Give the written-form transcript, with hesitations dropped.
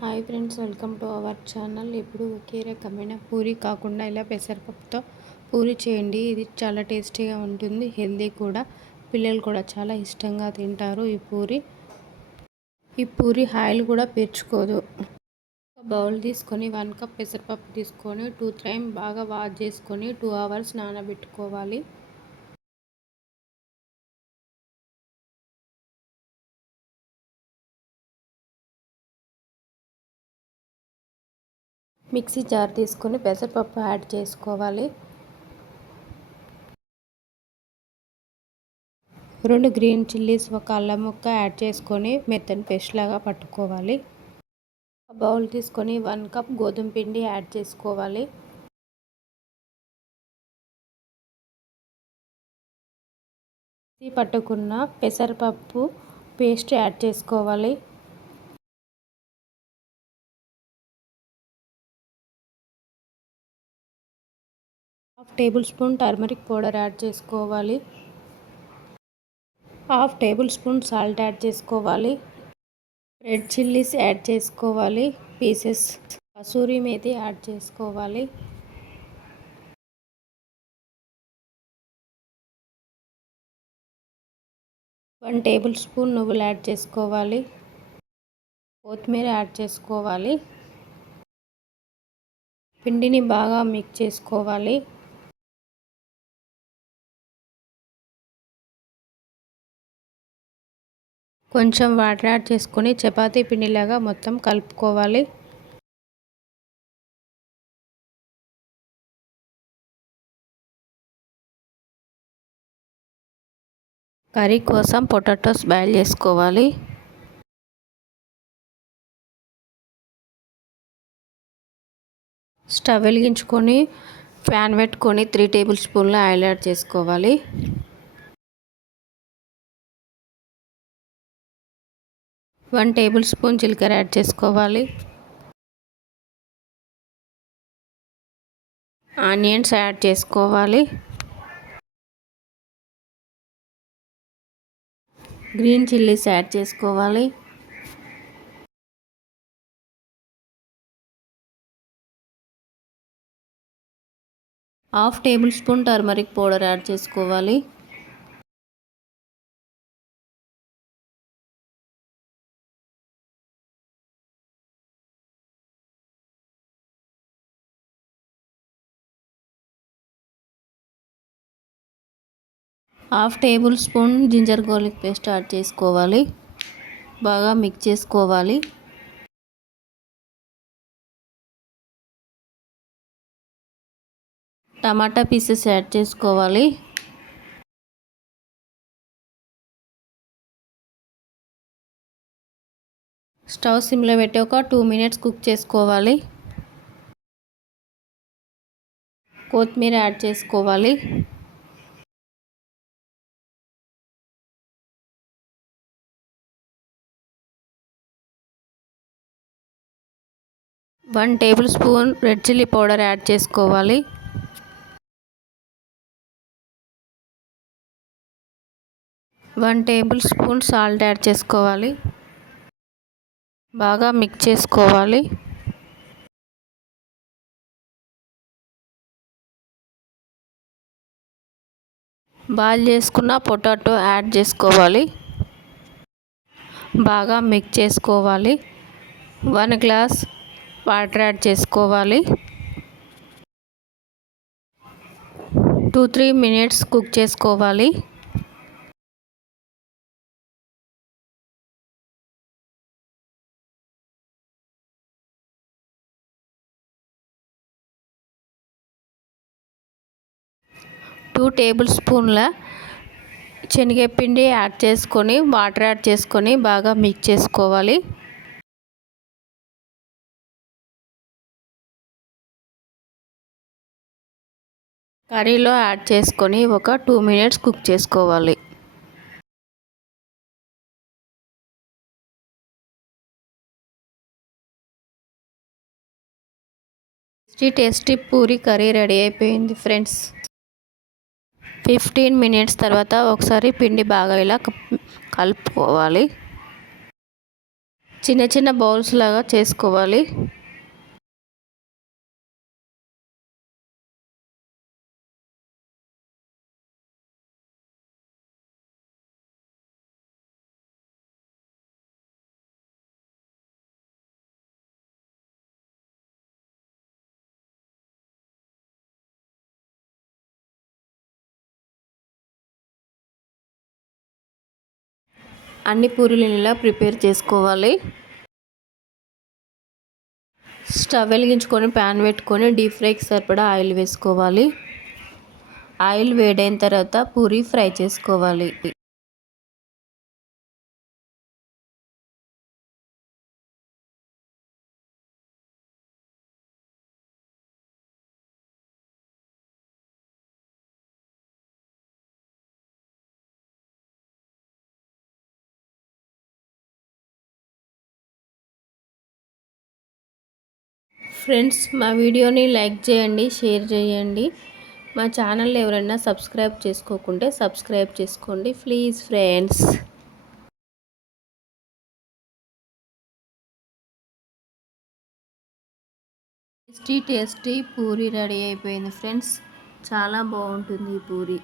Hi friends, welcome to our channel. ఇప్పుడు ఒకే రకమైన పూరి కాకుండా ఇలా పెసరపప్పుతో పూరి చేయండి. ఇది చాలా టేస్టీగా ఉంటుంది, హెల్దీ కూడా. పిల్లలు కూడా చాలా ఇష్టంగా తింటారు ఈ పూరి ఆయిల్ కూడా పీల్చుకోదు. ఒక బౌల్ తీసుకొని 1 కప్ పెసరపప్పు తీసుకొని 2 టైమ్ బాగా వాష్ చేసుకొని 2 అవర్స్ నానబెట్టుకోవాలి. మిక్సీ జార్ తీసుకొని పెసరపప్పు యాడ్ చేసుకోవాలి. 2 గ్రీన్ చిల్లీస్, ఒక అల్లం ముక్క యాడ్ చేసుకొని మెత్తని పేస్ట్ లాగా పట్టుకోవాలి. బౌల్ తీసుకొని 1 కప్ గోధుమ పిండి యాడ్ చేసుకోవాలి. పట్టుకున్న పెసరపప్పు పేస్ట్ యాడ్ చేసుకోవాలి. Half tablespoon turmeric powder add చేసుకోవాలి. Half tablespoon salt add చేసుకోవాలి. రెడ్ చిల్లీస్ యాడ్ చేసుకోవాలి. పీసెస్ కసూరి మేతి యాడ్ చేసుకోవాలి. 1 టేబుల్ స్పూన్ నువ్వులు యాడ్ చేసుకోవాలి. కొత్తిమీర యాడ్ చేసుకోవాలి. పిండిని బాగా మిక్స్ చేసుకోవాలి. కొంచెం వాటర్ యాడ్ చేసుకొని చపాతీ పిండిలాగా మొత్తం కలుపుకోవాలి. కర్రీ కోసం పొటాటోస్ బాయిల్ చేసుకోవాలి. స్టవ్ వెలిగించుకొని ప్యాన్ పెట్టుకొని 3 టేబుల్ స్పూన్ల ఆయిల్ యాడ్ చేసుకోవాలి. 1 టేబుల్ స్పూన్ జీలకర్ర యాడ్ చేసుకోవాలి. ఆనియన్స్ యాడ్ చేసుకోవాలి. గ్రీన్ చిల్లీస్ యాడ్ చేసుకోవాలి. Half tablespoon turmeric powder add చేసుకోవాలి. Half tablespoon ginger garlic paste add చేసుకోవాలి. బాగా మిక్స్ చేసుకోవాలి. టమాటా పీసెస్ యాడ్ చేసుకోవాలి. స్టవ్ సిమ్లో పెట్టి ఒక 2 మినిట్స్ కుక్ చేసుకోవాలి. కొత్తిమీర యాడ్ చేసుకోవాలి. One tablespoon red chilli powder add చేసుకోవాలి. One tablespoon salt add చేసుకోవాలి. బాగా మిక్స్ చేసుకోవాలి. బాయిల్ చేసుకున్న పొటాటో యాడ్ చేసుకోవాలి. బాగా మిక్స్ చేసుకోవాలి. 1 గ్లాస్ వాటర్ యాడ్ చేసుకోవాలి. 2-3 మినిట్స్ కుక్ చేసుకోవాలి. టూ టేబుల్ స్పూన్ల శనగపిండి యాడ్ చేసుకొని వాటర్ యాడ్ చేసుకొని బాగా మిక్స్ చేసుకోవాలి. కర్రీలో యాడ్ చేసుకొని ఒక 2 మినిట్స్ కుక్ చేసుకోవాలి. టేస్టీ పూరి కర్రీ రెడీ అయిపోయింది ఫ్రెండ్స్. 15 మినిట్స్ తర్వాత ఒకసారి పిండి బాగా ఇలా కలుపుకోవాలి. చిన్న చిన్న బౌల్స్ లాగా చేసుకోవాలి. అన్ని పూరీలను ఇలా ప్రిపేర్ చేసుకోవాలి. స్టవ్ వెలిగించుకొని ప్యాన్ పెట్టుకొని డీప్ ఫ్రైకి సరిపడా ఆయిల్ వేసుకోవాలి. ఆయిల్ వేడైన తర్వాత పూరీ ఫ్రై చేసుకోవాలి. ఫ్రెండ్స్, మా వీడియోని లైక్ చేయండి, షేర్ చేయండి. మా ఛానల్ ఎవరైనా సబ్స్క్రైబ్ చేసుకోకుంటే సబ్స్క్రైబ్ చేసుకోండి ప్లీజ్ ఫ్రెండ్స్. టేస్టీ పూరీ రెడీ అయిపోయింది ఫ్రెండ్స్. చాలా బాగుంటుంది ఈ పూరీ.